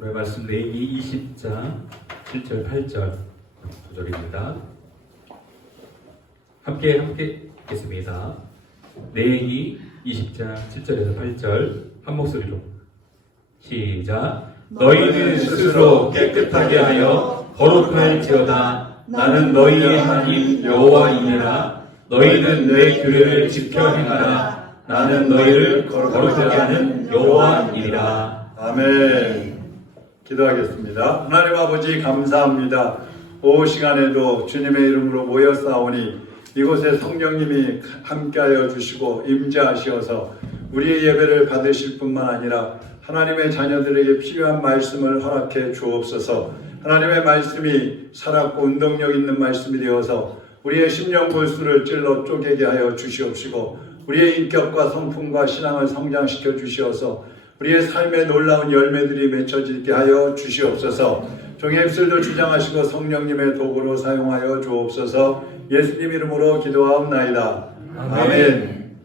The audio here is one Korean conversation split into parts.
오늘 말씀 레위기 20장 7절 8절 두 절입니다. 함께 읽겠습니다. 레위기 20장 7절에서 8절 한 목소리로 시작. 너희는 스스로 깨끗하게 하여 거룩할지어다. 나는 너희의 하나님 여호와이니라. 너희는 내 규례를 지켜 행하라. 나는 너희를 거룩하게 하는 여호와이니라. 아멘. 기도하겠습니다. 하나님 아버지 감사합니다. 오후 시간에도 주님의 이름으로 모였사오니 이곳에 성령님이 함께하여 주시고 임재하시어서 우리의 예배를 받으실 뿐만 아니라 하나님의 자녀들에게 필요한 말씀을 허락해 주옵소서. 하나님의 말씀이 살았고 운동력 있는 말씀이 되어서 우리의 심령 골수를 찔러 쪼개게 하여 주시옵시고 우리의 인격과 성품과 신앙을 성장시켜 주시어서 우리의 삶의 놀라운 열매들이 맺혀지게 하여 주시옵소서. 종의 입술도 주장하시고 성령님의 도구로 사용하여 주옵소서. 예수님 이름으로 기도하옵나이다. 아멘.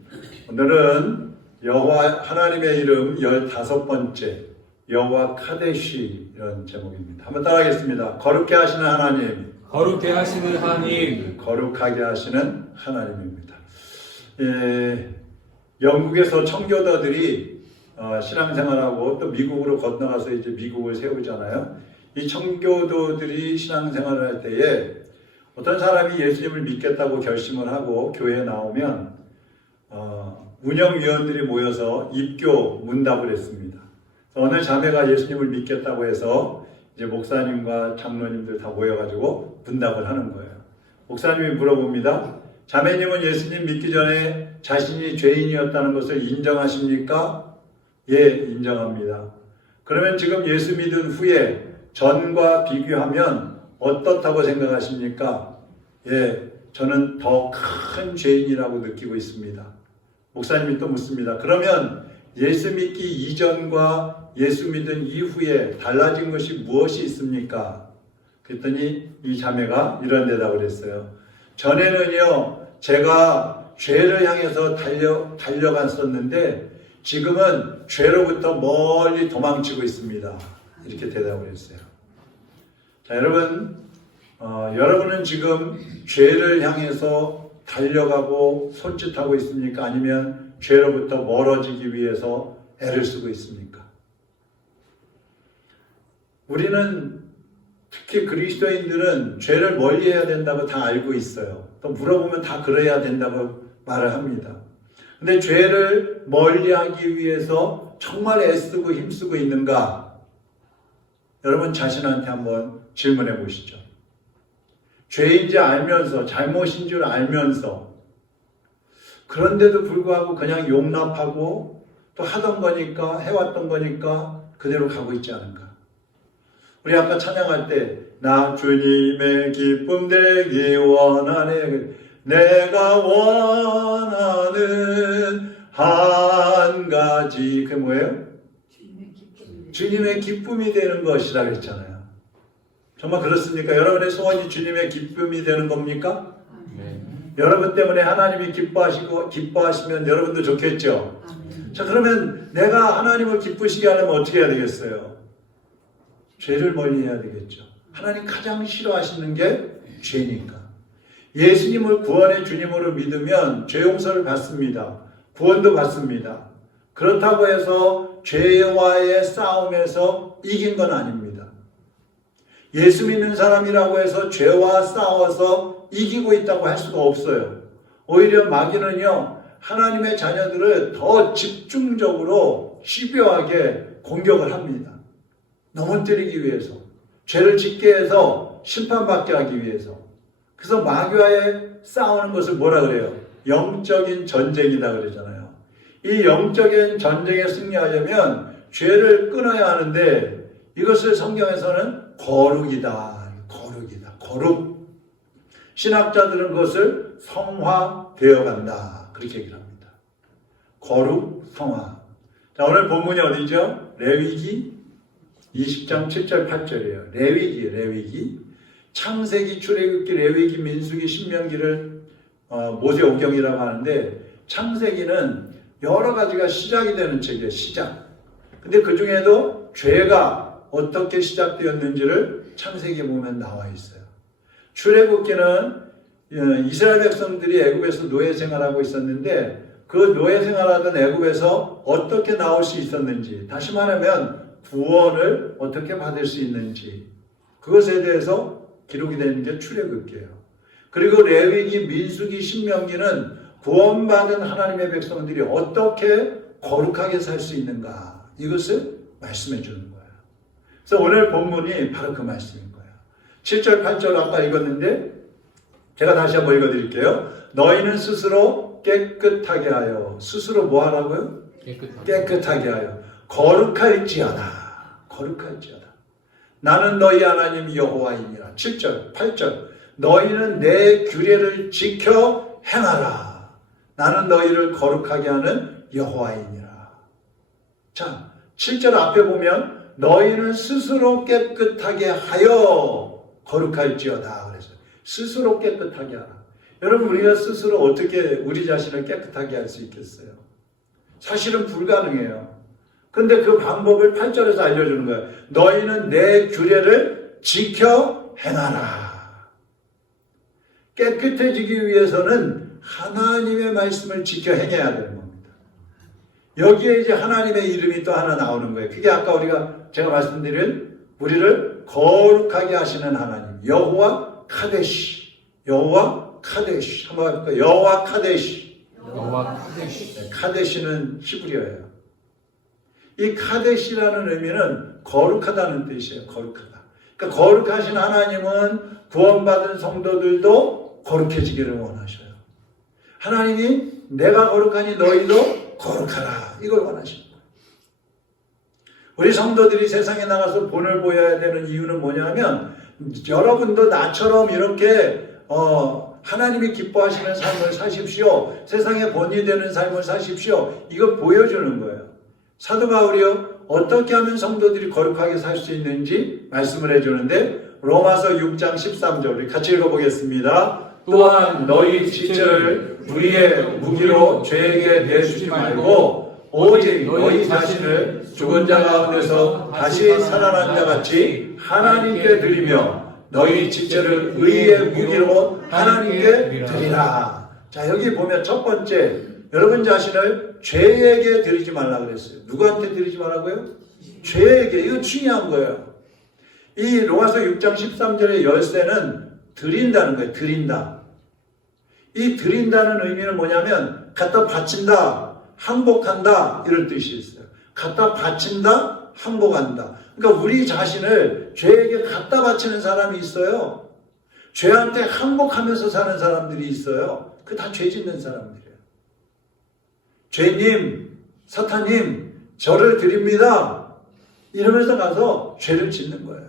오늘은 여호와 하나님의 이름 15번째 여호와 카데시 이런 제목입니다. 한번 따라하겠습니다. 거룩해 하시는 하나님. 거룩해 하시는 하나님. 거룩하게 하시는 하나님입니다. 영국에서 청교도들이 신앙생활하고 또 미국으로 건너가서 이제 미국을 세우잖아요. 이 청교도들이 신앙생활을 할 때에 어떤 사람이 예수님을 믿겠다고 결심을 하고 교회에 나오면 운영위원들이 모여서 입교 문답을 했습니다. 어느 자매가 예수님을 믿겠다고 해서 이제 목사님과 장로님들 다 모여가지고 문답을 하는 거예요. 목사님이 물어봅니다. 자매님은 예수님 믿기 전에 자신이 죄인이었다는 것을 인정하십니까? 예, 인정합니다. 그러면 지금 예수 믿은 후에 전과 비교하면 어떻다고 생각하십니까? 예, 저는 더 큰 죄인이라고 느끼고 있습니다. 목사님이 또 묻습니다. 그러면 예수 믿기 이전과 예수 믿은 이후에 달라진 것이 무엇이 있습니까? 그랬더니 이 자매가 이런 대답을 했어요. 전에는요, 제가 죄를 향해서 달려갔었는데 지금은 죄로부터 멀리 도망치고 있습니다. 이렇게 대답을 했어요. 자, 여러분은 지금 죄를 향해서 달려가고 손짓하고 있습니까? 아니면 죄로부터 멀어지기 위해서 애를 쓰고 있습니까? 우리는 특히 그리스도인들은 죄를 멀리해야 된다고 다 알고 있어요. 또 물어보면 다 그래야 된다고 말을 합니다. 근데 죄를 멀리하기 위해서 정말 애쓰고 힘쓰고 있는가? 여러분 자신한테 한번 질문해 보시죠. 죄인지 알면서 잘못인 줄 알면서 그런데도 불구하고 그냥 용납하고 또 하던 거니까 해왔던 거니까 그대로 가고 있지 않은가? 우리 아까 찬양할 때 나 주님의 기쁨 되기 원하네. 내가 원하는 한 가지 그게 뭐예요? 주님의 기쁨이 되는 것이라 그랬잖아요. 정말 그렇습니까? 여러분의 소원이 주님의 기쁨이 되는 겁니까? 여러분 때문에 하나님이 기뻐하시면 여러분도 좋겠죠? 자, 그러면 내가 하나님을 기쁘시게 하려면 어떻게 해야 되겠어요? 죄를 멀리 해야 되겠죠. 하나님 가장 싫어하시는 게 죄니까. 예수님을 구원의 주님으로 믿으면 죄 용서를 받습니다. 구원도 받습니다. 그렇다고 해서 죄와의 싸움에서 이긴 건 아닙니다. 예수 믿는 사람이라고 해서 죄와 싸워서 이기고 있다고 할 수가 없어요. 오히려 마귀는요, 하나님의 자녀들을 더 집중적으로 집요하게 공격을 합니다. 넘어뜨리기 위해서, 죄를 짓게 해서 심판받게 하기 위해서. 그래서 마귀와의 싸우는 것을 뭐라 그래요? 영적인 전쟁이다 그러잖아요. 이 영적인 전쟁에 승리하려면 죄를 끊어야 하는데 이것을 성경에서는 거룩이다. 거룩. 신학자들은 그것을 성화되어 간다. 그렇게 얘기를 합니다. 거룩, 성화. 자, 오늘 본문이 어디죠? 레위기 20장 7절 8절이에요. 레위기. 창세기, 출애굽기, 레위기, 민수기, 신명기를 모세오경이라고 하는데 창세기는 여러 가지가 시작이 되는 책이에요. 시작. 근데 그 중에도 죄가 어떻게 시작되었는지를 창세기에 보면 나와 있어요. 출애굽기는 이스라엘 백성들이 애굽에서 노예 생활하고 있었는데 그 노예 생활하던 애굽에서 어떻게 나올 수 있었는지, 다시 말하면 구원을 어떻게 받을 수 있는지, 그것에 대해서 기록이 되는 게 출애굽기예요. 그리고 레위기, 민수기, 신명기는 구원받은 하나님의 백성들이 어떻게 거룩하게 살 수 있는가, 이것을 말씀해 주는 거예요. 그래서 오늘 본문이 바로 그 말씀인 거예요. 7절, 8절 아까 읽었는데 제가 다시 한번 읽어드릴게요. 너희는 스스로 깨끗하게 하여, 스스로 뭐 하라고요? 깨끗하게 하여 거룩할지어다. 거룩할지어다. 나는 너희 하나님 여호와이니라. 7절, 8절. 너희는 내 규례를 지켜 행하라. 나는 너희를 거룩하게 하는 여호와이니라. 자, 7절 앞에 보면 너희는 스스로 깨끗하게 하여 거룩할지어다. 그래서 스스로 깨끗하게 하라. 여러분, 우리가 스스로 어떻게 우리 자신을 깨끗하게 할 수 있겠어요? 사실은 불가능해요. 근데 그 방법을 8절에서 알려주는 거예요. 너희는 내 규례를 지켜 행하라. 깨끗해지기 위해서는 하나님의 말씀을 지켜 행해야 되는 겁니다. 여기에 이제 하나님의 이름이 또 하나 나오는 거예요. 그게 아까 제가 말씀드린 우리를 거룩하게 하시는 하나님, 여호와 카데시. 여호와 카데시. 한번 해볼까요? 여호와 카데시. 여호와 카데시. 네, 카데시는 히브리어예요. 이 카데시라는 의미는 거룩하다는 뜻이에요. 거룩하다. 그러니까 거룩하신 하나님은 구원받은 성도들도 거룩해지기를 원하셔요. 하나님이 내가 거룩하니 너희도 거룩하라, 이걸 원하십니다. 우리 성도들이 세상에 나가서 본을 보여야 되는 이유는 뭐냐면, 여러분도 나처럼 이렇게 하나님이 기뻐하시는 삶을 사십시오, 세상에 본이 되는 삶을 사십시오, 이걸 보여주는 거예요. 사도 바울이요, 어떻게 하면 성도들이 거룩하게 살 수 있는지 말씀을 해주는데, 로마서 6장 13절 우리 같이 읽어보겠습니다. 또한 너희 지체를 우리의 무기로 죄에게 내주지 말고 오직 너희 자신을 죽은 자 가운데서 다시 살아난 자 같이 하나님께 드리며 너희 지체를 의의 무기로 하나님께 드리라. 자, 여기 보면 첫 번째, 여러분 자신을 죄에게 드리지 말라 그랬어요. 누구한테 드리지 말라고요? 죄에게. 이거 중요한 거예요. 이 로마서 6장 13절의 열쇠는 드린다는 거예요. 드린다. 이 드린다는 의미는 뭐냐면 갖다 바친다, 항복한다, 이런 뜻이 있어요. 갖다 바친다, 항복한다. 그러니까 우리 자신을 죄에게 갖다 바치는 사람이 있어요. 죄한테 항복하면서 사는 사람들이 있어요. 그 다 죄 짓는 사람들이에요. 죄님, 사탄님, 저를 드립니다, 이러면서 가서 죄를 짓는 거예요.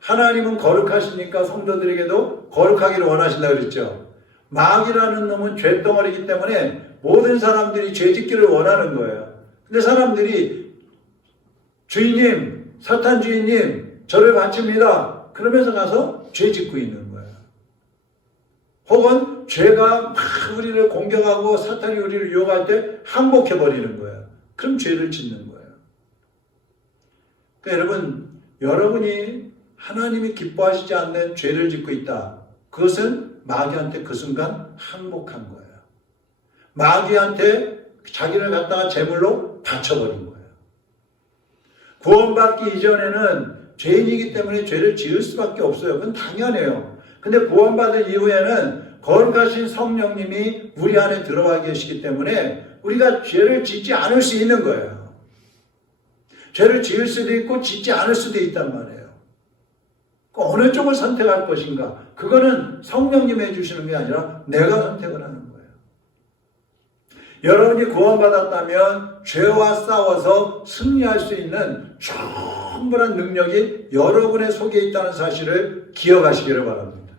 하나님은 거룩하시니까 성도들에게도 거룩하기를 원하신다 그랬죠. 마귀라는 놈은 죄덩어리이기 때문에 모든 사람들이 죄 짓기를 원하는 거예요. 근데 사람들이 주인님, 사탄 주인님, 저를 바칩니다, 그러면서 가서 죄 짓고 있는 거예요. 혹은 죄가 막 우리를 공격하고 사탄이 우리를 유혹할 때 항복해버리는 거예요. 그럼 죄를 짓는 거예요. 그러니까 여러분이 하나님이 기뻐하시지 않는 죄를 짓고 있다. 그것은 마귀한테 그 순간 항복한 거예요. 마귀한테 자기를 갖다가 제물로 바쳐버린 거예요. 구원받기 이전에는 죄인이기 때문에 죄를 지을 수밖에 없어요. 그건 당연해요. 근데 구원받은 이후에는 거룩하신 성령님이 우리 안에 들어와 계시기 때문에 우리가 죄를 짓지 않을 수 있는 거예요. 죄를 지을 수도 있고 짓지 않을 수도 있단 말이에요. 어느 쪽을 선택할 것인가? 그거는 성령님이 해주시는 게 아니라 내가 선택을 하는 거예요. 여러분이 구원받았다면 죄와 싸워서 승리할 수 있는 충분한 능력이 여러분의 속에 있다는 사실을 기억하시기를 바랍니다.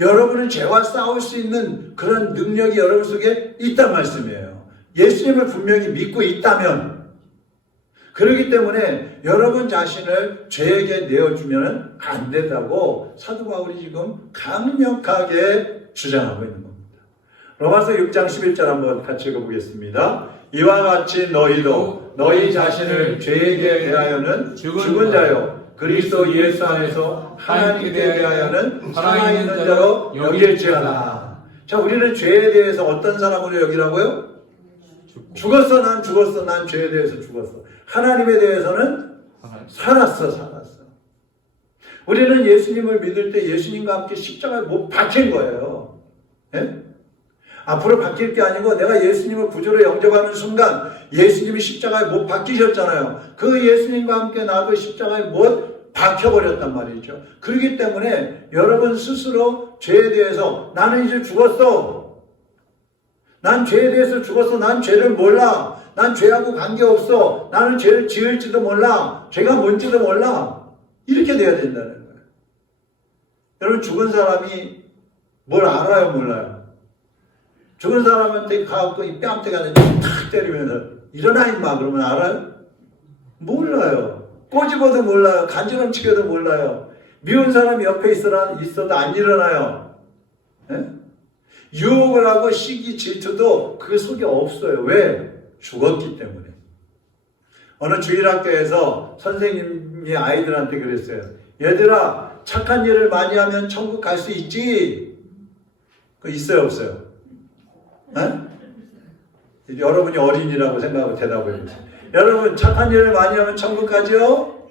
여러분은 죄와 싸울 수 있는 그런 능력이 여러분 속에 있단 말씀이에요. 예수님을 분명히 믿고 있다면. 그렇기 때문에 여러분 자신을 죄에게 내어주면 안 된다고 사도 바울이 지금 강력하게 주장하고 있는 겁니다. 로마서 6장 11절 한번 같이 읽어보겠습니다. 이와 같이 너희도 너희 자신을 죄에게 대하여는 죽은 자요 그리스도 예수 안에서 하나님께 대하여는 살아있는 자로 여길지어다. 자, 우리는 죄에 대해서 어떤 사람으로 여기라고요? 죽었어. 난 죽었어. 난 죄에 대해서 죽었어. 하나님에 대해서는 살았어. 우리는 예수님을 믿을 때 예수님과 함께 십자가에 못 박힌 거예요. 예? 앞으로 바뀔 게 아니고 내가 예수님을 구주로 영접하는 순간 예수님이 십자가에 못 박히셨잖아요. 그 예수님과 함께 나도 십자가에 못 박혀버렸단 말이죠. 그렇기 때문에 여러분 스스로 죄에 대해서 나는 이제 죽었어. 난 죄에 대해서 죽었어. 난 죄를 몰라. 난 죄하고 관계없어. 나는 죄를 지을지도 몰라. 죄가 뭔지도 몰라. 이렇게 돼야 된다는 거예요. 여러분 죽은 사람이 뭘 알아요? 몰라요? 죽은 사람한테 가갖고 이 뺨때가 탁 때리면서 일어나 임마 그러면 알아요? 몰라요. 꼬집어도 몰라요. 간지럼치게도 몰라요. 미운 사람이 옆에 있어도 안 일어나요. 예? 유혹을 하고 시기 질투도 그 속에 없어요. 왜? 죽었기 때문에. 어느 주일학교에서 선생님이 아이들한테 그랬어요. 얘들아 착한 일을 많이 하면 천국 갈 수 있지? 그거 있어요 없어요? 에? 여러분이 어린이라고 생각하고 대답을 해주세요. 여러분 착한 일을 많이 하면 천국 가죠?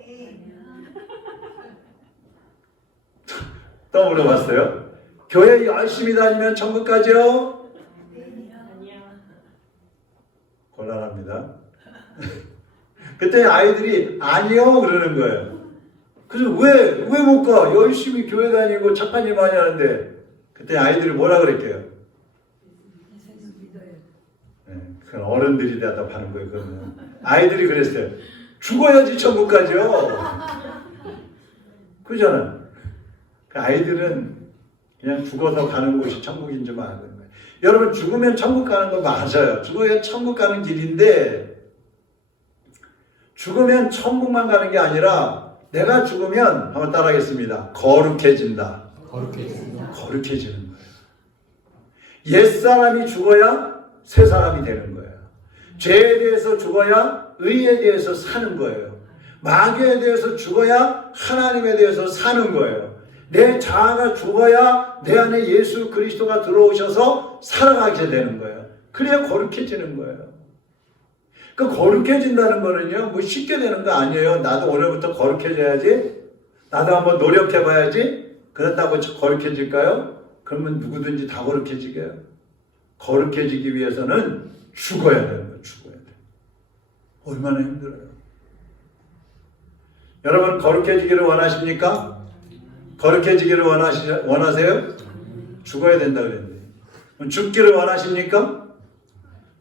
또 물어봤어요. 교회 열심히 다니면 천국 가죠? 곤란합니다. 그때 아이들이 아니요 그러는 거예요. 그래서 왜 못 가? 열심히 교회 다니고 착한 일 많이 하는데. 그때 아이들이 뭐라 그랬게요? 네, 그건 어른들이 대답하는 거예요. 그러면 아이들이 그랬어요. 죽어야지 천국 가죠. 그잖아요. 그 아이들은 그냥 죽어서 가는 곳이 천국인 줄 아는 거예요. 여러분 죽으면 천국 가는 거 맞아요. 죽어야 천국 가는 길인데 죽으면 천국만 가는 게 아니라 내가 죽으면 한번 따라하겠습니다. 거룩해진다. 거룩해지는 거예요. 옛사람이 죽어야 새 사람이 되는 거예요. 죄에 대해서 죽어야 의에 대해서 사는 거예요. 마귀에 대해서 죽어야 하나님에 대해서 사는 거예요. 내 자아가 죽어야 내 안에 예수 그리스도가 들어오셔서 살아가게 되는 거예요. 그래야 거룩해지는 거예요. 그 거룩해진다는 거는요, 뭐 쉽게 되는 거 아니에요. 나도 오늘부터 거룩해져야지. 나도 한번 노력해봐야지. 그런다고 거룩해질까요? 그러면 누구든지 다 거룩해지게요. 거룩해지기 위해서는 죽어야 되는 거예요. 죽어야 돼요. 얼마나 힘들어요. 여러분 거룩해지기를 원하십니까? 거룩해지기를 원하세요? 죽어야 된다 그랬는데. 죽기를 원하십니까?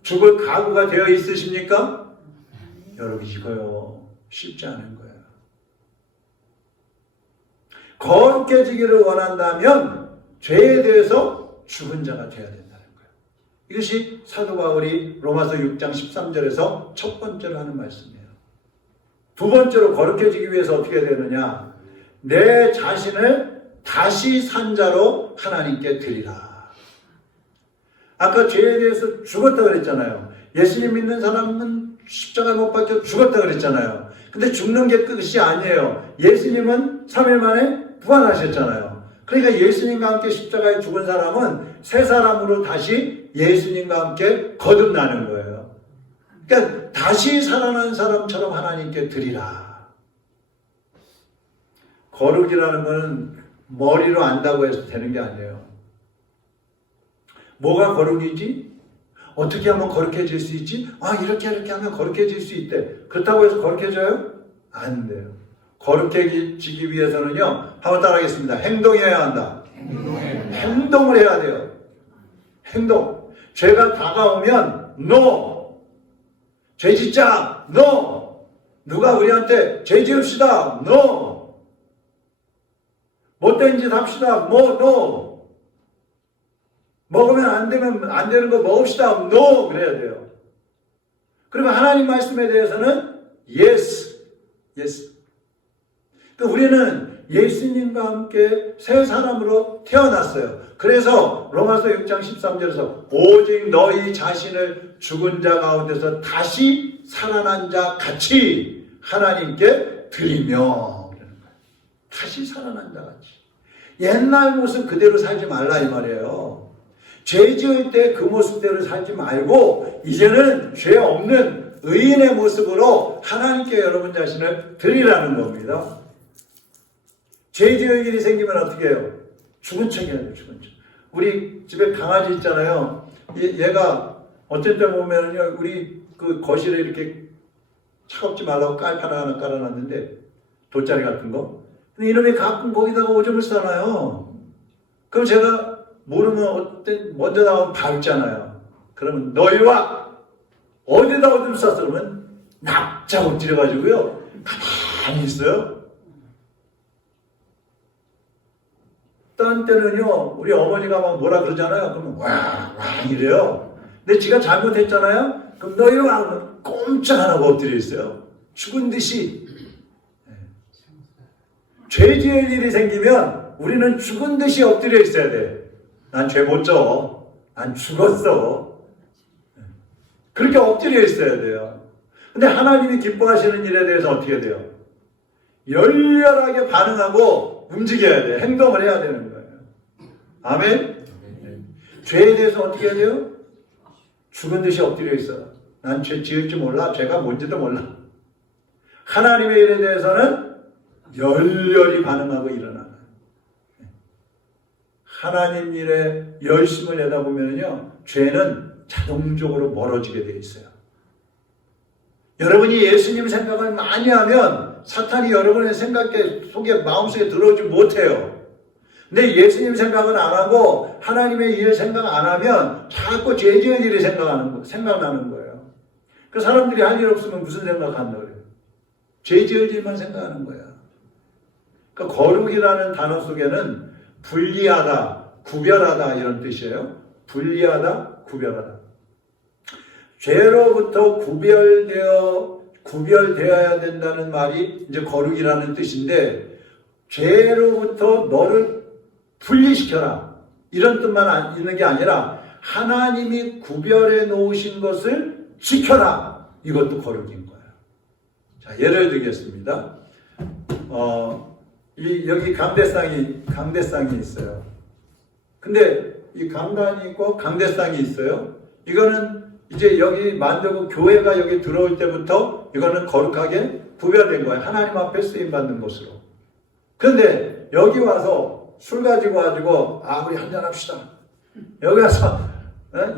죽을 각오가 되어 있으십니까? 여러분 이거요 쉽지 않은 거예요. 거룩해지기를 원한다면 죄에 대해서 죽은 자가 되어야 된다는 거예요. 이것이 사도 바울이 로마서 6장 13절에서 첫 번째로 하는 말씀이에요. 두 번째로 거룩해지기 위해서 어떻게 되느냐? 내 자신을 다시 산 자로 하나님께 드리라. 아까 죄에 대해서 죽었다 그랬잖아요. 예수님 믿는 사람은 십자가에 못 박혀 죽었다 그랬잖아요. 근데 죽는 게 끝이 아니에요. 예수님은 3일 만에 부활하셨잖아요. 그러니까 예수님과 함께 십자가에 죽은 사람은 새 사람으로 다시 예수님과 함께 거듭나는 거예요. 그러니까 다시 살아난 사람처럼 하나님께 드리라. 거룩이라는 것은 머리로 안다고 해서 되는 게 아니에요. 뭐가 거룩이지? 어떻게 하면 거룩해질 수 있지? 이렇게 하면 거룩해질 수 있대. 그렇다고 해서 거룩해져요? 안 돼요. 거룩해지기 위해서는요, 한번 따라하겠습니다. 행동해야 한다. 행동을 해야 돼요. 행동. 죄가 다가오면 no. 죄 짓자. no. 누가 우리한테 죄 지읍시다. no. 못된 짓 합시다. no. 먹으면 안 되는 거 먹읍시다. no. 그래야 돼요. 그리고 하나님 말씀에 대해서는 yes. 그러니까 우리는 예수님과 함께 새 사람으로 태어났어요. 그래서 로마서 6장 13절에서 오직 너희 자신을 죽은 자 가운데서 다시 살아난 자 같이 하나님께 드리며, 다시 살아난 자 같이. 옛날 모습 그대로 살지 말라 이 말이에요. 죄 지을 때 그 모습대로 살지 말고 이제는 죄 없는 의인의 모습으로 하나님께 여러분 자신을 드리라는 겁니다. 죄 지을 일이 생기면 어떻게 해요? 죽은 척 해야 돼요. 죽은 척. 우리 집에 강아지 있잖아요. 얘가 어떤 때 보면은요, 우리 그 거실에 이렇게 차갑지 말라고 깔판 하나 깔아놨는데, 돗자리 같은 거. 근데 이놈이 가끔 거기다가 오줌을 싸놔요. 그럼 제가 모르면 먼저 나오면 밟잖아요. 그러면 너희 와! 어디다 오줌 쌌어? 그러면 납작 엎드려가지고요. 가만히 있어요. 딴 때는요, 우리 어머니가 막 뭐라 그러잖아요. 그러면 와 이래요. 근데 지가 잘못했잖아요. 그럼 너희 와! 꼼짝 안 하고 엎드려 있어요. 죽은 듯이. 죄 지을 일이 생기면 우리는 죽은 듯이 엎드려 있어야 돼. 난 죄 못 져. 난 죽었어. 그렇게 엎드려 있어야 돼요. 근데 하나님이 기뻐하시는 일에 대해서 어떻게 돼요? 열렬하게 반응하고 움직여야 돼요. 행동을 해야 되는 거예요. 아멘? 죄에 대해서 어떻게 해야 돼요? 죽은 듯이 엎드려 있어요. 난 죄 지을 줄 몰라. 죄가 뭔지도 몰라. 하나님의 일에 대해서는 열렬히 반응하고 일어나요. 하나님 일에 열심을 내다 보면요, 죄는 자동적으로 멀어지게 되어 있어요. 여러분이 예수님 생각을 많이 하면 사탄이 여러분의 생각 속에, 마음속에 들어오지 못해요. 근데 예수님 생각은 안 하고 하나님의 일을 생각 안 하면 자꾸 죄 지은 일이 생각나는 거예요. 그 사람들이 할 일 없으면 무슨 생각한다 그래요? 죄 지을 일만 생각하는 거예요. 그 거룩이라는 단어 속에는 분리하다, 구별하다 이런 뜻이에요. 분리하다, 구별하다. 죄로부터 구별되어야 된다는 말이 이제 거룩이라는 뜻인데, 죄로부터 너를 분리시켜라 이런 뜻만 있는 게 아니라 하나님이 구별해 놓으신 것을 지켜라, 이것도 거룩인 거예요. 자, 예를 들겠습니다. 여기 강대상이 있어요. 근데 이 강단이 있고 강대상이 있어요. 이거는 이제 여기 만들고 교회가 여기 들어올 때부터 이거는 거룩하게 구별된 거예요. 하나님 앞에 쓰임받는 곳으로. 그런데 여기 와서 술 가지고 우리 한잔 합시다. 여기 와서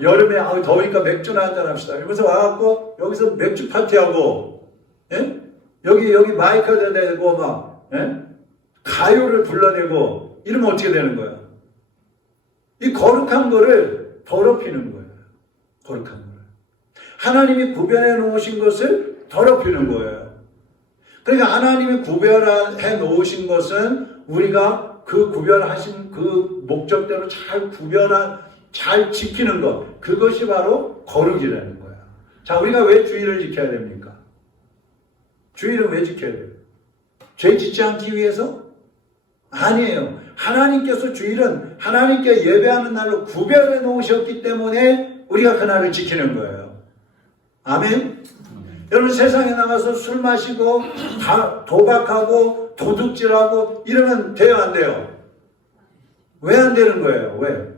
여름에 더우니까 맥주나 한잔 합시다. 이러면서 와갖고 여기서 맥주 파티하고, 여기 마이크 대고 막, 가요를 불러내고 이러면 어떻게 되는 거야? 이 거룩한 거를 더럽히는 거예요. 거룩한 거를. 하나님이 구별해 놓으신 것을 더럽히는 거예요. 그러니까 하나님이 구별해 놓으신 것은 우리가 그 구별하신 그 목적대로 잘 지키는 것, 그것이 바로 거룩이라는 거야. 자, 우리가 왜 주의를 지켜야 됩니까? 주의를 왜 지켜야 돼요? 죄 짓지 않기 위해서? 아니에요. 하나님께서 주일은 하나님께 예배하는 날로 구별해 놓으셨기 때문에 우리가 그날을 지키는 거예요. 아멘? 여러분, 세상에 나가서 술 마시고 도박하고 도둑질하고 이러면 돼요, 안 돼요? 왜 안 되는 거예요? 왜?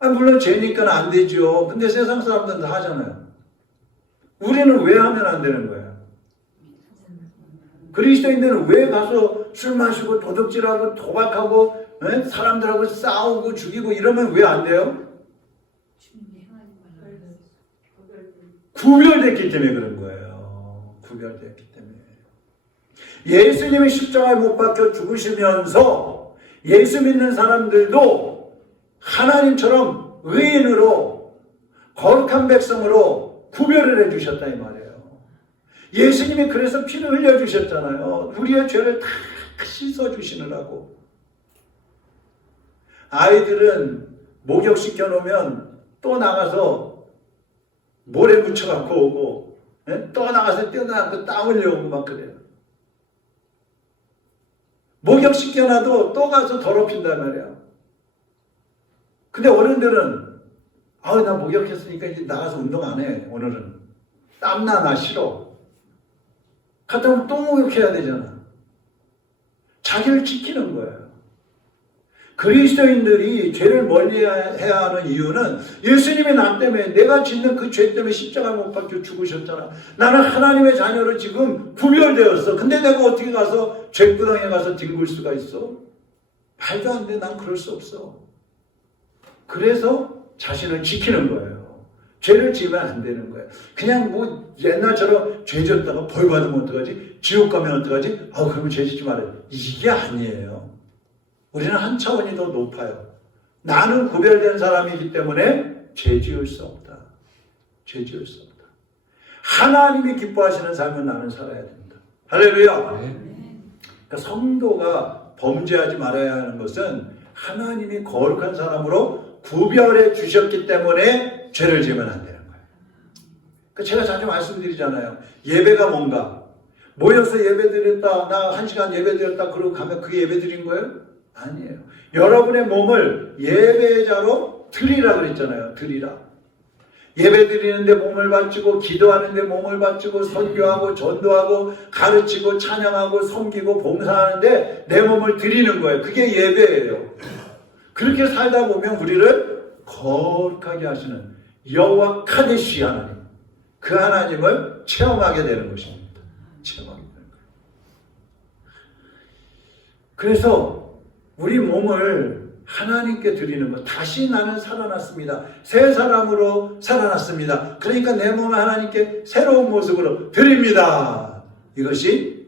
물론 죄니까 안 되죠. 근데 세상 사람들은 다 하잖아요. 우리는 왜 하면 안 되는 거예요? 그리스도인들은 왜 가서 술 마시고 도둑질하고 도박하고 사람들하고 싸우고 죽이고 이러면 왜 안 돼요? 구별됐기 때문에 그런 거예요. 구별됐기 때문에. 예수님이 십자가에 못 박혀 죽으시면서 예수 믿는 사람들도 하나님처럼 의인으로 거룩한 백성으로 구별을 해주셨다 이 말이에요. 예수님이 그래서 피를 흘려주셨잖아요. 우리의 죄를 다 씻어주시느라고. 아이들은 목욕시켜 놓으면 또 나가서 모래 묻혀갖고 오고 또 나가서 뛰어나고 땀 흘려오고 막 그래요. 목욕 시켜놔도 또 가서 더럽힌단 말이야. 근데 어른들은 나 목욕했으니까 이제 나가서 운동 안 해. 오늘은 땀나 나 싫어. 갔다 오면 또 목욕해야 되잖아. 자기를 지키는 거예요. 그리스도인들이 죄를 멀리해야 하는 이유는 예수님이 나 때문에 내가 짓는 그 죄 때문에 십자가 못 박혀 죽으셨잖아. 나는 하나님의 자녀로 지금 구별되었어. 근데 내가 어떻게 가서 죄구덩이에 가서 뒹굴 수가 있어? 말도 안 돼. 난 그럴 수 없어. 그래서 자신을 지키는 거예요. 죄를 지으면 안 되는 거예요. 그냥 뭐 옛날처럼 죄 졌다가 벌 받으면 어떡하지? 지옥 가면 어떡하지? 그러면 죄 짓지 말아요. 이게 아니에요. 우리는 한 차원이 더 높아요. 나는 구별된 사람이기 때문에 죄 지을 수 없다. 죄 지을 수 없다. 하나님이 기뻐하시는 삶을 나는 살아야 된다. 할렐루야. 그러니까 성도가 범죄하지 말아야 하는 것은 하나님이 거룩한 사람으로 구별해 주셨기 때문에 죄를 지으면 안 되는 거예요. 그러니까 제가 자주 말씀드리잖아요. 예배가 뭔가? 모여서 예배 드렸다, 나 1시간 예배 드렸다, 그러고 가면 그 예배 드린 거예요? 아니에요. 여러분의 몸을 예배자로 드리라 그랬잖아요. 드리라. 예배 드리는데 몸을 바치고, 기도하는데 몸을 바치고, 선교하고, 전도하고, 가르치고, 찬양하고, 섬기고, 봉사하는데 내 몸을 드리는 거예요. 그게 예배예요. 그렇게 살다 보면 우리를 거룩하게 하시는 여호와 카데시 하나님, 그 하나님을 체험하게 되는 것입니다. 체험하게 되는 거예요. 그래서 우리 몸을 하나님께 드리는 것, 다시 나는 살아났습니다. 새 사람으로 살아났습니다. 그러니까 내 몸을 하나님께 새로운 모습으로 드립니다. 이것이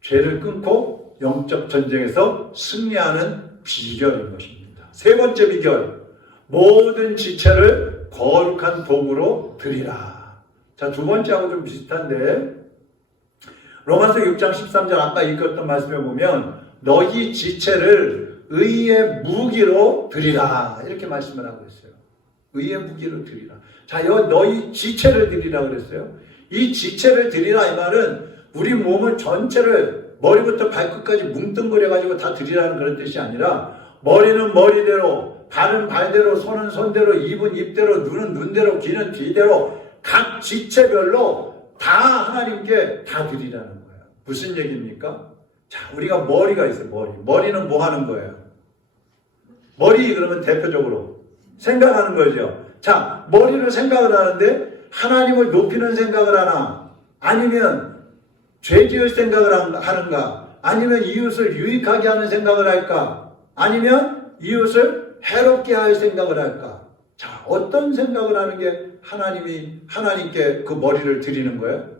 죄를 끊고 영적 전쟁에서 승리하는 비결인 것입니다. 세 번째 비결, 모든 지체를 거룩한 도구로 드리라. 자, 두 번째하고 좀 비슷한데 로마서 6장 13절 아까 읽었던 말씀에 보면 너희 지체를 의의 무기로 드리라 이렇게 말씀을 하고 있어요. 의의 무기로 드리라. 자, 너희 지체를 드리라 그랬어요. 이 지체를 드리라 이 말은 우리 몸을 전체를 머리부터 발끝까지 뭉뚱그려가지고 다 드리라는 그런 뜻이 아니라 머리는 머리대로, 발은 발대로, 손은 손대로, 입은 입대로, 눈은 눈대로, 귀는 귀대로 각 지체별로 다 하나님께 다 드리라는 거예요. 무슨 얘기입니까? 자, 우리가 머리가 있어요. 머리는 뭐 하는 거예요? 머리 그러면 대표적으로 생각하는 거죠. 자, 머리를 생각을 하는데 하나님을 높이는 생각을 하나? 아니면 죄 지을 생각을 하는가? 아니면 이웃을 유익하게 하는 생각을 할까? 아니면 이웃을 해롭게 할 생각을 할까? 자, 어떤 생각을 하는 게 하나님께 그 머리를 드리는 거예요?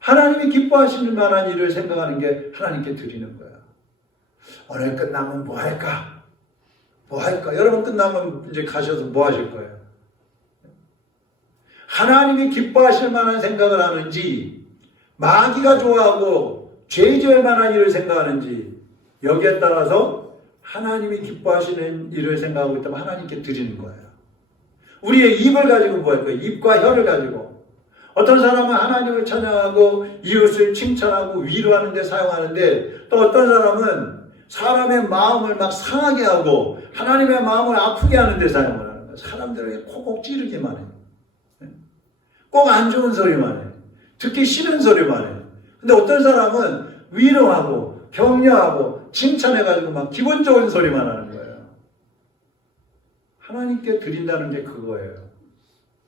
하나님이 기뻐하시는 만한 일을 생각하는 게 하나님께 드리는 거예요. 오늘 끝나면 뭐 할까? 뭐 할까? 여러분 끝나면 이제 가셔서 뭐 하실 거예요? 하나님이 기뻐하실 만한 생각을 하는지, 마귀가 좋아하고 죄 지을 만한 일을 생각하는지, 여기에 따라서 하나님이 기뻐하시는 일을 생각하고 있다면 하나님께 드리는 거예요. 우리의 입을 가지고 뭐 할 거예요? 입과 혀를 가지고. 어떤 사람은 하나님을 찬양하고 이웃을 칭찬하고 위로하는 데 사용하는데, 또 어떤 사람은 사람의 마음을 막 상하게 하고 하나님의 마음을 아프게 하는 데 사용을 하는 거예요. 사람들에게 콕콕 찌르기만 해요. 꼭 안 좋은 소리만 해요. 듣기 싫은 소리만 해요. 근데 어떤 사람은 위로하고 격려하고 칭찬해가지고 막 기분 좋은 소리만 하는 거예요. 하나님께 드린다는 게 그거예요.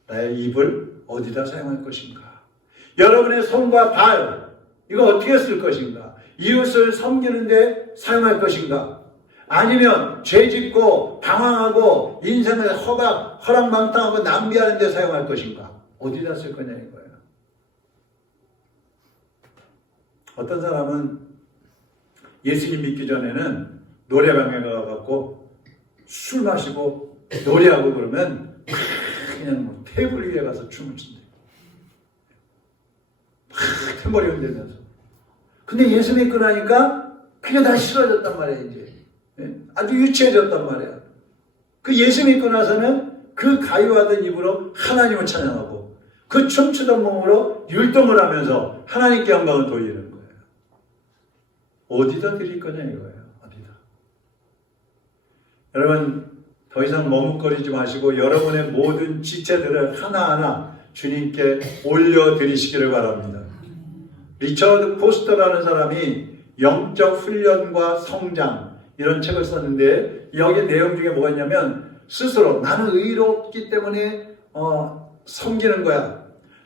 나의 입을 어디다 사용할 것인가? 여러분의 손과 발, 이거 어떻게 쓸 것인가? 이웃을 섬기는데 사용할 것인가? 아니면 죄짓고 방황하고 인생을 허랑방탕하고 낭비하는 데 사용할 것인가? 어디다 쓸 거냐 이거예요. 어떤 사람은 예수님 믿기 전에는 노래방에 가갖고 술 마시고 노래하고 그러면 그냥 뭐 테이블 위에 가서 춤을 춘대요. 막 머리 흔들면서. 근데 예수 믿고 나니까 그게 다 싫어졌단 말이에요, 이제. 아주 유치해졌단 말이에요. 그 예수 믿고 나서는 그 가요하던 입으로 하나님을 찬양하고, 그 춤추던 몸으로 율동을 하면서 하나님께 영광을 돌리는 거예요. 어디다 드릴 거냐 이거예요. 어디다. 여러분 더 이상 머뭇거리지 마시고 여러분의 모든 지체들을 하나하나 주님께 올려드리시기를 바랍니다. 리처드 포스터라는 사람이 영적 훈련과 성장 이런 책을 썼는데 여기 내용 중에 뭐가 있냐면 스스로 나는 의롭기 때문에 섬기는 거야.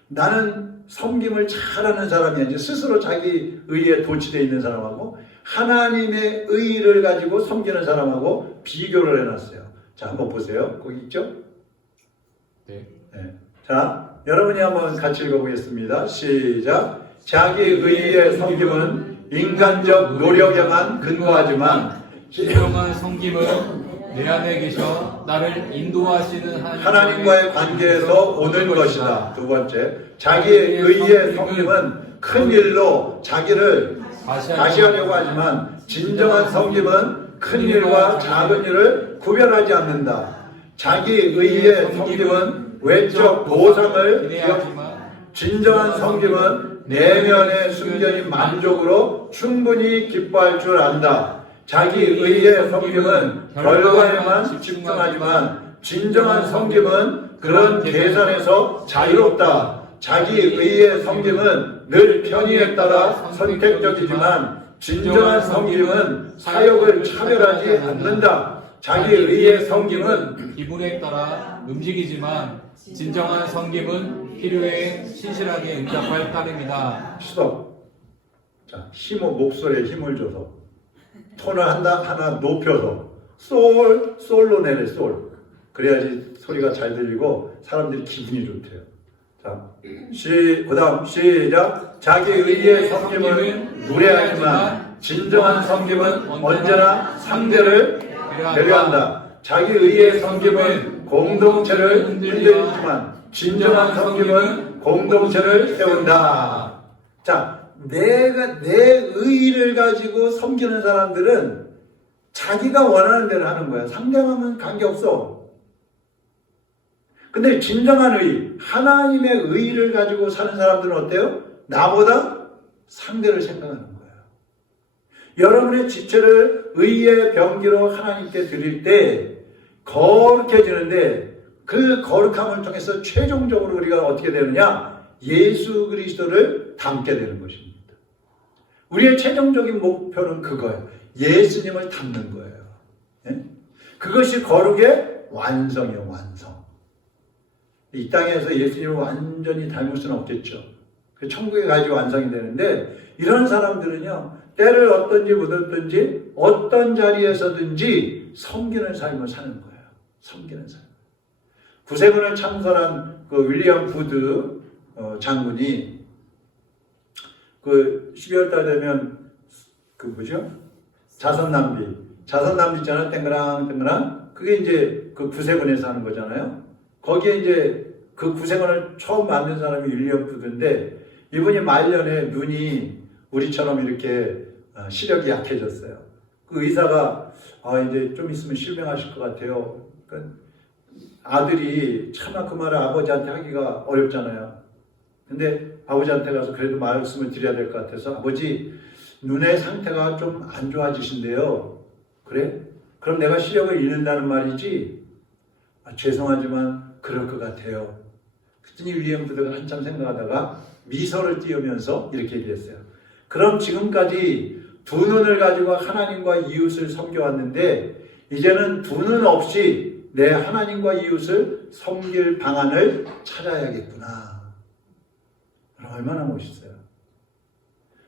나는 섬김을 잘하는 사람이야. 이제 스스로 자기 의에 도취되어 있는 사람하고 하나님의 의를 가지고 섬기는 사람하고 비교를 해놨어요. 자, 한번 보세요. 거기 있죠? 네. 네. 자, 여러분이 한번 같이 읽어보겠습니다. 시작. 자기 의의 섬김은 인간적 노력에만 근거하지만 신령한 섬김은 내 안에 계셔 나를 인도하시는 하나님과의 관계에서 오는 것이다. 두 번째, 자기의 의의 섬김은 큰 일로 자기를 과시하려고 하지만 진정한 섬김은 큰 일과 작은 일을 구별하지 않는다. 자기 의의 섬김은 외적 보상을 기억하지만 진정한 섬김은 내면의 숨겨진 만족으로 충분히 기뻐할 줄 안다. 자기 의의 섬김은 결과에만 집중하지만 진정한 섬김은 그런 계산에서 자유롭다. 자기 의의 섬김은 늘 편의에 따라 선택적이지만 진정한 섬김은 사역을 차별하지 않는다. 자기 의의 섬김은 기분에 따라 움직이지만 진정한 섬김은 필요에 신실하게 응답할 따름이다. 스톱. 자, 목소리에 힘을 줘서 톤을 하나 높여서 솔로 내래 솔. 그래야지 소리가 잘 들리고 사람들이 기분이 좋대요. 자, 그다음 시작. 자기 의의 섬김은 무례하지만 진정한 섬김은 언제나 상대를 배려한다. 자기 의의 섬김은 공동체를 흔들지만 진정한 섬김은 공동체를 세운다. 자, 내 의의를 가지고 섬기는 사람들은 자기가 원하는 대로 하는 거야. 상대방은 관계없어. 근데 진정한 의의, 하나님의 의의를 가지고 사는 사람들은 어때요? 나보다 상대를 생각하는 거예요. 여러분의 지체를 의의 병기로 하나님께 드릴 때 거룩해지는데 그 거룩함을 통해서 최종적으로 우리가 어떻게 되느냐? 예수 그리스도를 닮게 되는 것입니다. 우리의 최종적인 목표는 그거예요. 예수님을 닮는 거예요. 네? 그것이 거룩의 완성이에요. 완성. 이 땅에서 예수님을 완전히 닮을 수는 없겠죠. 천국에 가야지 완성이 되는데 이런 사람들은요. 때를 어떤지 묻었든지 어떤 자리에서든지 섬기는 삶을 사는 거예요. 섬기는 삶. 구세군을 창설한 그 윌리엄 푸드 장군이 그 12월 달 되면 그 뭐죠? 자선 낭비 있잖아요. 땡그랑 그게 이제 그 구세군에서 하는 거잖아요. 거기에 이제 그 구세군을 처음 만든 사람이 윌리엄 푸드인데 이분이 말년에 눈이 우리처럼 이렇게 시력이 약해졌어요. 그 의사가 이제 좀 있으면 실명하실 것 같아요. 그러니까 아들이 차마 그 말을 아버지한테 하기가 어렵잖아요. 근데 아버지한테 가서 그래도 말씀을 드려야 될 것 같아서 아버지 눈의 상태가 좀 안 좋아지신대요. 그래? 그럼 내가 시력을 잃는다는 말이지? 죄송하지만 그럴 것 같아요. 그랬더니 윌리엄 푸드가 한참 생각하다가 미소를 띄우면서 이렇게 얘기했어요. 그럼 지금까지 두 눈을 가지고 하나님과 이웃을 섬겨왔는데 이제는 두 눈 없이 내 하나님과 이웃을 섬길 방안을 찾아야겠구나. 얼마나 멋있어요.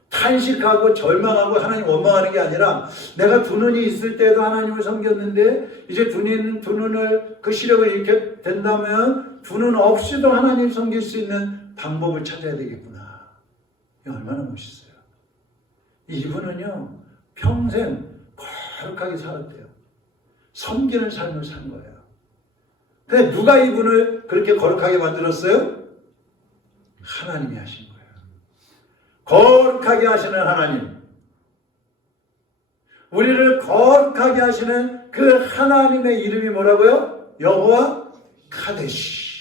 탄식하고 절망하고 하나님 원망하는 게 아니라 내가 두 눈이 있을 때도 하나님을 섬겼는데 이제 두 눈을 그 시력을 잃게 된다면 두 눈 없이도 하나님 섬길 수 있는 방법을 찾아야 되겠구나. 이게 얼마나 멋있어요. 이분은요 평생 거룩하게 살았대요. 섬기는 삶을 산 거예요. 근데 누가 이분을 그렇게 거룩하게 만들었어요? 하나님이 하신 거예요. 거룩하게 하시는 하나님. 우리를 거룩하게 하시는 그 하나님의 이름이 뭐라고요? 여호와 카데시.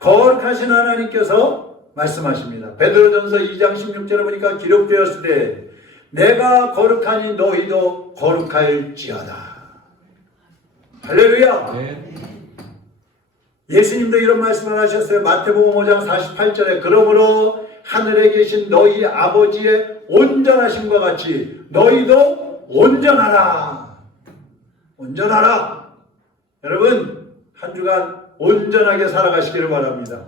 거룩하신 하나님께서 말씀하십니다. 베드로전서 2장 16절에 보니까 기록되었을 때 내가 거룩하니 너희도 거룩할지어다. 할렐루야. 네. 예수님도 이런 말씀을 하셨어요. 마태복음 5장 48절에 그러므로 하늘에 계신 너희 아버지의 온전하심과 같이 너희도 온전하라. 온전하라. 여러분 한 주간 온전하게 살아가시기를 바랍니다.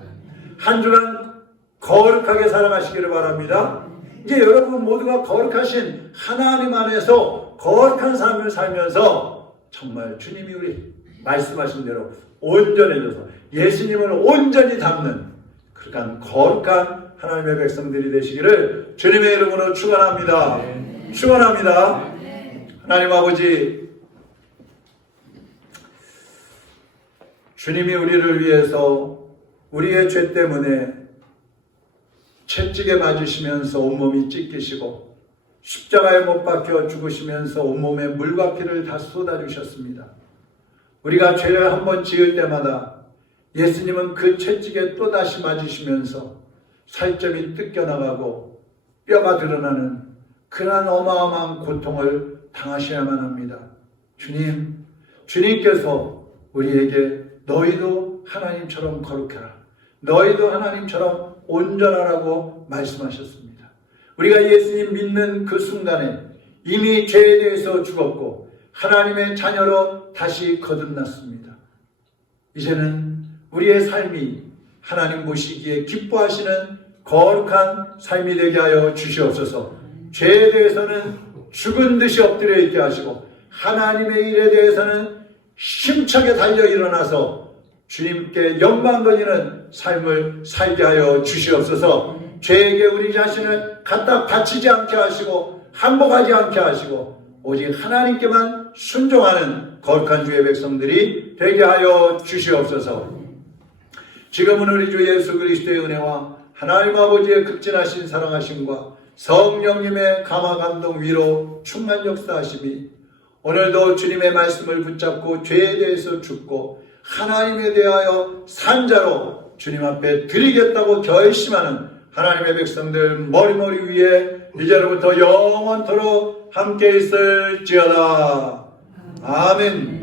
한 주간 거룩하게 살아가시기를 바랍니다. 이제 여러분 모두가 거룩하신 하나님 안에서 거룩한 삶을 살면서 정말 주님이 우리 말씀하신 대로 온전해져서 예수님을 온전히 닮는 그러한 거룩한 하나님의 백성들이 되시기를 주님의 이름으로 축원합니다. 축원합니다. 하나님 아버지, 주님이 우리를 위해서 우리의 죄 때문에 채찍에 맞으시면서 온몸이 찢기시고 십자가에 못 박혀 죽으시면서 온몸에 물과 피를 다 쏟아주셨습니다. 우리가 죄를 한번 지을 때마다 예수님은 그 채찍에 또다시 맞으시면서 살점이 뜯겨나가고 뼈가 드러나는 그러한 어마어마한 고통을 당하셔야만 합니다. 주님, 주님께서 우리에게 너희도 하나님처럼 거룩해라, 너희도 하나님처럼 온전하라고 말씀하셨습니다. 우리가 예수님 믿는 그 순간에 이미 죄에 대해서 죽었고 하나님의 자녀로 다시 거듭났습니다. 이제는 우리의 삶이 하나님 보시기에 기뻐하시는 거룩한 삶이 되게 하여 주시옵소서. 죄에 대해서는 죽은 듯이 엎드려 있게 하시고 하나님의 일에 대해서는 힘차게 달려 일어나서 주님께 영광 돌리는 삶을 살게 하여 주시옵소서. 죄에게 우리 자신을 갖다 바치지 않게 하시고 항복하지 않게 하시고 오직 하나님께만 순종하는 거룩한 주의 백성들이 되게 하여 주시옵소서. 지금은 우리 주 예수 그리스도의 은혜와 하나님 아버지의 극진하신 사랑하심과 성령님의 감화 감동 위로 충만 역사하심이 오늘도 주님의 말씀을 붙잡고 죄에 대해서 죽고 하나님에 대하여 산자로 주님 앞에 드리겠다고 결심하는 하나님의 백성들 머리머리 위에 이제로부터 영원토록 함께 있을지어다. 아멘.